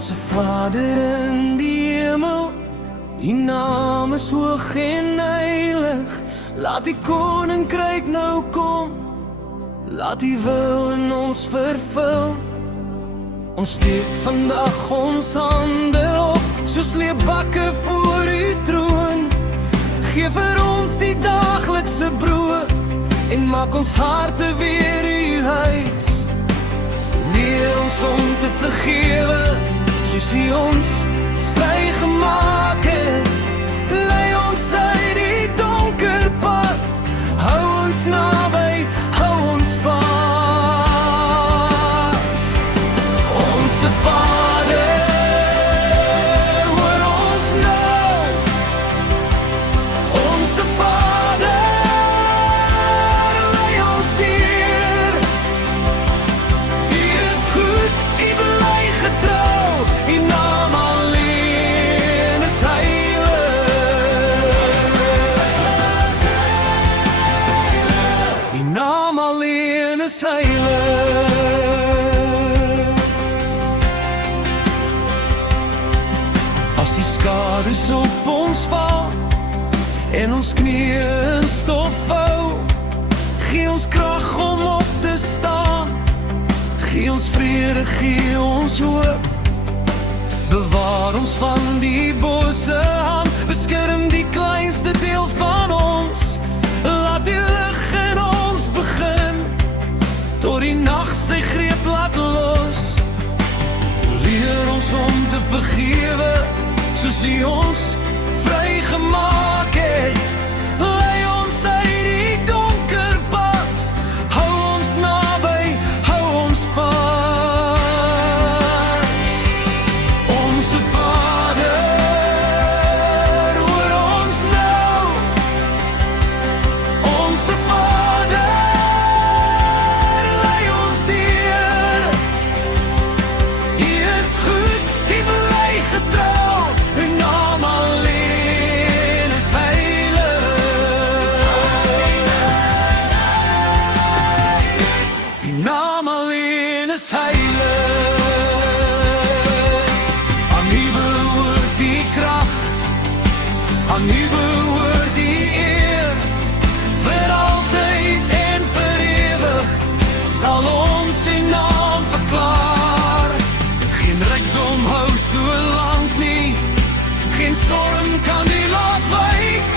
Onze Vader in die hemel, die naam is hoog en heilig. Laat die koninkryk nou kom, laat die wil in ons vervul. Ons steek vandag ons hande op, soos leeubakke voor u troon. Geef vir ons die daglikse brood, en maak ons harte weer u huis. Leer ons om te vergewe, soos u ons vrygemaak het. Lei ons uit die donker pad, hou ons naby, hou ons vas. Onze Vader, hoor ons nou. Onze Vader, lei ons deur. U is goed, u bly getrou, u naam alleen is heilig. U naam alleen is heilig. As die skades op ons val en ons knieë in stof vou, gee ons krag om op te staan. Gee ons vrede, gee ons hoop. Bewaar ons van die bose hand, beskerm die kleinste deel van ons. Laat die lig in ons begin, tot die nag sy greep laat los. Leer ons om te vergewe, soos u ons vrygemaak het. Lei ons uit die donker pad, hou ons naby, hou ons vas. Onze Vader, hoor ons nou. Onze Vader, lei ons deur. U is goed, u bly getrou, u naam alleen is heilig. U naam alleen is heilig. Aan u behoort die krag, aan u behoort die eer. Vir altyd en vir ewig sal ons u naam verklaar. Geen rykdom hou so lank nie, geen storm kan u laat wyk.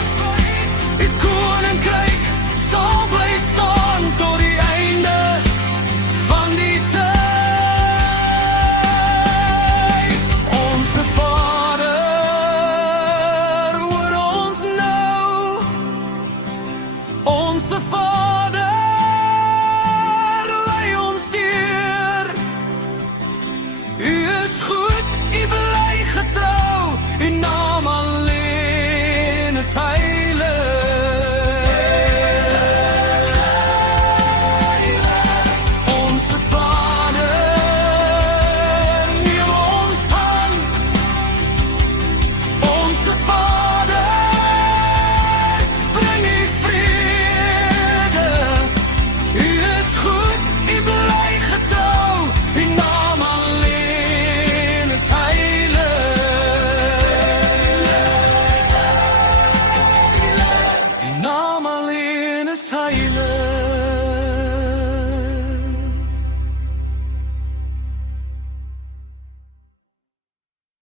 U koninkryk sal bly staan tot die einde van die tyd. Onze Vader, hoor ons nou. Onze Vader, lei ons deur. U is goed, u bly getrou, u naam alleen is heilig. Onze Vader, neem ons hand. Onze Vader, bring u vrede. U is goed, u bly getrou, u naam alleen is heilig. U naam alleen is heilig.